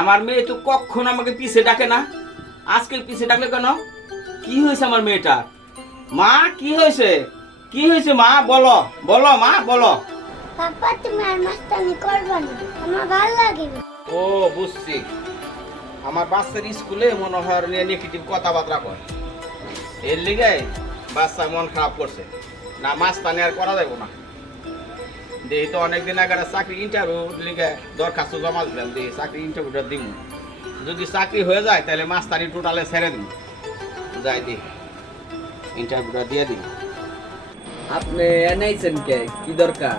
আমার মেয়ে তো কখনো আমাকে পিছে ডাকে না। আজকে পিছে ডাকলে কেন? কি হয়েছে আমার মেয়েটা মা কি হয়েছে? কি হয়েছে মা? বলো বলো মা বলো। পাপা তুমি আর মাস্তানি করবে না। আমার ভালো লাগে না। ও বুঝছি। আমার বাচ্চার স্কুলে মনে হয় নিয়ে নেগেটিভ কথাবার্তা কয়। এর লিগে বাচ্চা মন খারাপ করছে। না মাস্তানি আর করা যাব না। দেখি তো অনেকদিন আগে চাকরি ইন্টারভিউ লিগে দরখাস্ত জমা দিলাম দেখি চাকরি ইন্টারভিউটা দিব যদি চাকরি হয়ে যায় তাহলে মাস্তানি টোটালে ছেড়ে দিব যাই দি ইন্টারভিউটা দিয়ে দিই আপনি এনেছেন কে? কি দরকার?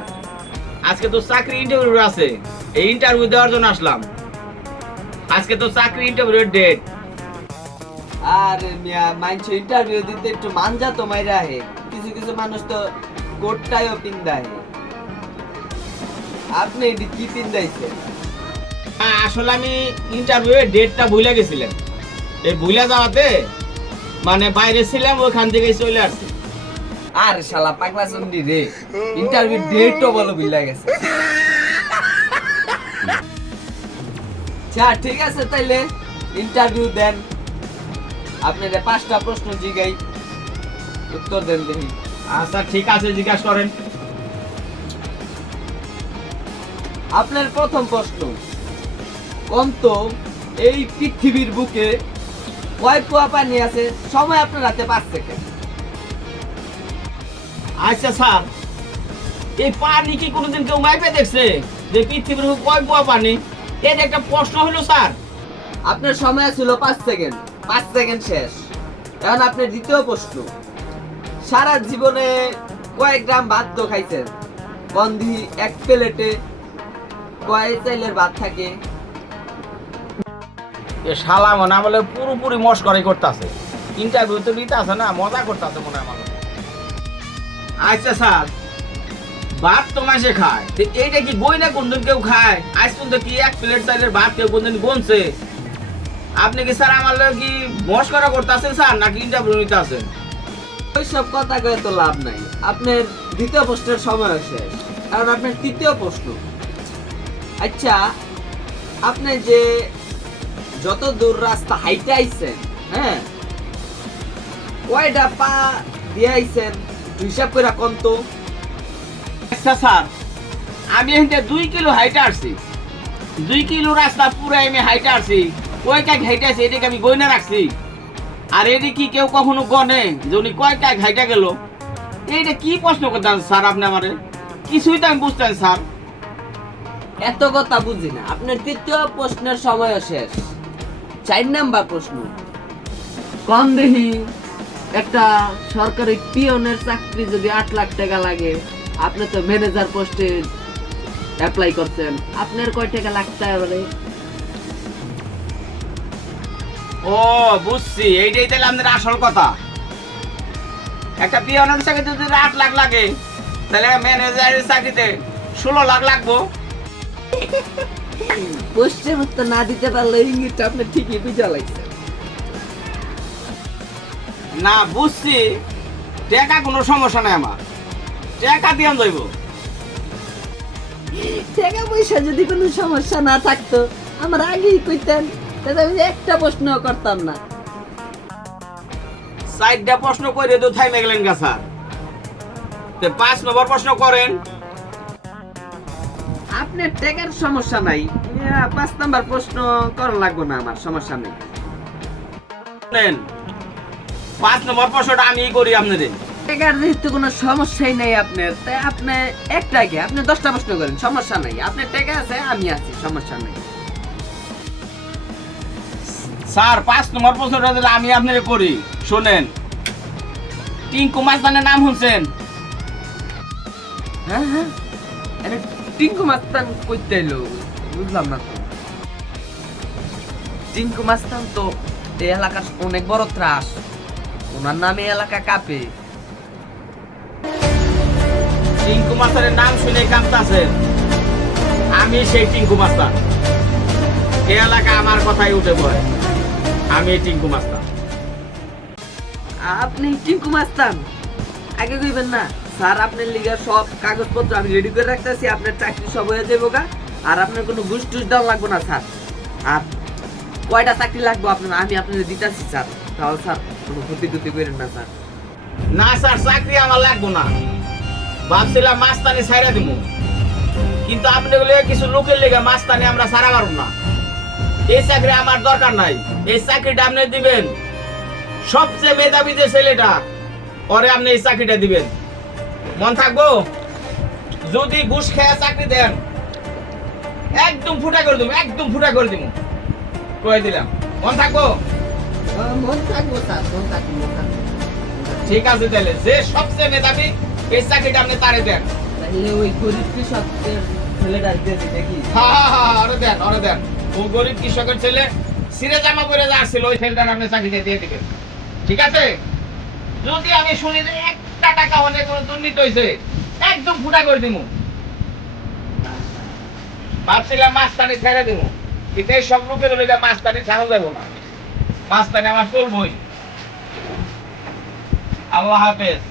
আজকে তো চাকরি ইন্টারভিউ আছে এই ইন্টারভিউ দেওয়ার জন্য আসলাম। আজকে তো চাকরি ইন্টারভিউ ডেট আর মিয়া মাইন্স ইন্টারভিউ দিতে একটু মানজা তো মাইরা হে কিছু কিছু মানুষ তো কোটটাইও পিন্দায় আপনি এটি কি আ- আসলে আমি ইন্টারভিউ ডেটটা ভুলে গেছিলাম। এই ভুলে যাওয়াতে মানে বাইরে ছিলাম ওখান থেকে চলে আসছি। আর শালা পাগলা চন্ডি রে। ইন্টারভিউ ডেটও বলো বিল্লা গেছে। আচ্ছা ঠিক আছে তাইলে ইন্টারভিউ দেন। আপনাদের পাঁচটা প্রশ্ন জিগাই উত্তর দেন দেখি। আচ্ছা ঠিক আছে জিজ্ঞাসা করেন। আপনার প্রথম প্রশ্ন। কোন তো এই পৃথিবীর বুকে কয় কুয়া পানি আছে? সময় আপনার হাতে পাঁচ সেকেন্ড। আচ্ছা স্যার। এই পানি কি কোনোদিন কেউ মাইপে দেখছে? যে পৃথিবীর বুকে কয় পোয়া পানি? এর একটা প্রশ্ন হলো স্যার। আপনার সময় ছিল পাঁচ সেকেন্ড। পাঁচ সেকেন্ড শেষ। এখন আপনার দ্বিতীয় প্রশ্ন। সারা জীবনে কয়েক গ্রাম ভাত তো খাইছেন। বন্ধি এক প্লেটে কয় চাইলের ভাত থাকে। এ শালা মনে বলে পুরোপুরি মস্করাই করতেছে। ইন্টারভিউ তো নিতে আছে না মজা করতেছে মনে আমার আচ্ছা স্যার ভাত তো মাসে খায়। তো এইটা কি বই না কোনদিন কেউ খায়? আজ পর্যন্ত কি এক প্লেট চাইলের ভাত কেউ কোনদিন গুনছে? আপনি কি স্যার আমার লগে কি মস্করা করতেছেন স্যার নাকি ইন্টারভিউ নিতে আছেন ওইসব কথা কয়ে তো লাভ নাই। আপনার দ্বিতীয় প্রশ্নের সময় শেষ কারণ আপনার তৃতীয় প্রশ্ন। আচ্ছা আপনি যে যত দূর রাস্তা হাইটে আইছেন হ্যাঁ কয়টা পা দিয়ে আইছেন, হিসাব করে কোন তো। আচ্ছা স্যার, আমি এখানে দুই কিলো হাইটে আসছি। দুই কিলো রাস্তা পুরো আমি হাইটে আসছি। কয় কাক হাইটে আছে এটাকে আমি গয়না রাখছি। আর এটি কি কেউ কখনো গনে যে উনি কয় কাক হাইটে গেল। এইটা কি প্রশ্ন করতেন স্যার, আপনি আমারে? কিছুই তো আমি বুঝতেন স্যার। এত কথা বুঝি না। আপনার তৃতীয় প্রশ্নের সময় শেষ। চার নাম্বার প্রশ্ন। কম দেখি একটা সরকারি পিয়নের চাকরি যদি আট লাখ টাকা লাগে, আপনি তো ম্যানেজার পোস্টে অ্যাপ্লাই করছেন। আপনার কয় টাকা লাগতে পারে ও, বুঝছি। এইটাই তাহলে আমাদের আসল কথা। একটা পিয়নের চাকরিতে যদি আট লাখ লাগে, তাহলে ম্যানেজারের চাকরিতে ষোলো লাখ লাগবো। পোস্টের মতো না দিতে পারলে ইঙ্গিতটা আপনি ঠিকই বুঝা লাগছে। না বুঝছি। টাকা কোনো সমস্যা নাই আমার। টাকা দিয়ে যাইব টাকা পয়সা যদি কোনো সমস্যা না থাকতো আমার আগেই কইতেন তাহলে আমি একটা প্রশ্ন করতাম না। চারটা প্রশ্ন করে তো থাইমে গেলেন গা স্যার। তে পাঁচ নম্বর প্রশ্ন করেন। আপনার টাকার সমস্যা নাই। পাঁচ নাম্বার প্রশ্ন করা লাগবে না আমার সমস্যা নেই। নেন। পাঁচ নম্বর প্রশ্নটা আমি করি আপনাদের। টাকার যেহেতু কোনো সমস্যাই নাই আপনার তাই আপনি একটা কি আপনি দশটা প্রশ্ন করেন সমস্যা নাই। আপনার টাকা আছে আমি আছি সমস্যা নাই। স্যার পাঁচ নম্বর প্রশ্নটা দিলে আমি আপনাদের করি শোনেন। টিঙ্কু মাস্তানের নাম শুনছেন? হ্যাঁ হ্যাঁ। টিঙ্কু মাস্তান এলো বুঝলাম না তো টিঙ্কু মাস্তান তো এই এলাকার অনেক বড় ত্রাস ওনার নামে এলাকা কাঁপে টিঙ্কু মাস্টারের নাম শুনে কাঁপতাছে আমি সেই টিঙ্কু মাস্টার এ এলাকা আমার কথাই উঠে পড়ে আমি টিঙ্কু মাস্টার আপনি টিঙ্কু মাস্তান আগে কইবেন না স্যার, আপনার লিগা সব কাগজপত্র আমি রেডি করে রাখতেছি, আপনার চাকরি সব হয়ে যাব গা। আর আপনার কোনো ঘুষ টুস দেওয়া লাগবে না, স্যার। আর কয়টা চাকরি লাগবে আপনার, আমি আপনাদের দিতেছি, স্যার। তাহলে স্যার, কোনো ক্ষতি টুতি করেন না, স্যার। না, স্যার, চাকরি আমার লাগবো না। ভাবছিলাম মাস্তানি ছাইরা দিব কিন্তু আপনি বলে কিছু লোকের লেগে মাস্তানি আমরা সারা পারব না। এই চাকরি আমার দরকার নাই। এই চাকরিটা আপনি দিবেন। সবচেয়ে মেধাবী যে ছেলেটা, ওরে আপনি এই চাকরিটা দিবেন। মন থাকব? যদি ঘুষ খেয়ে চাকরি দেন একদম ফুটা করে দিব একদম ফুটা করে দিব। কয়ে দিলাম। মন থাকব? মন থাকব স্যার মন থাকব ঠিক আছে তাহলে যে সবচেয়ে মেধাবী এই চাকরিটা আপনি তারে দেন। তাহলে ওই গরিব কৃষকদের ছেলেটা দিয়ে দেখি হ্যাঁ হ্যাঁ হ্যাঁ আরে দেন আরে দেন। ও গরিব কৃষকের ছেলে সিরে জামা পরে যা আসছিল ওই ছেলেটার আপনি চাকরিটা দিয়ে দিবেন। ঠিক আছে? যদি আমি শুনি যে একটা টাকা হলে কোনো দুর্নীতি হয়েছে একদম ফুটা করে দিব ভাবছিলাম মাস্তানি ছেড়ে দিব কিন্তু এই সব লোকের হলে মাস্তানি ছাড়া যাব না। মাস্তানি আমার চলবই আল্লাহ হাফেজ।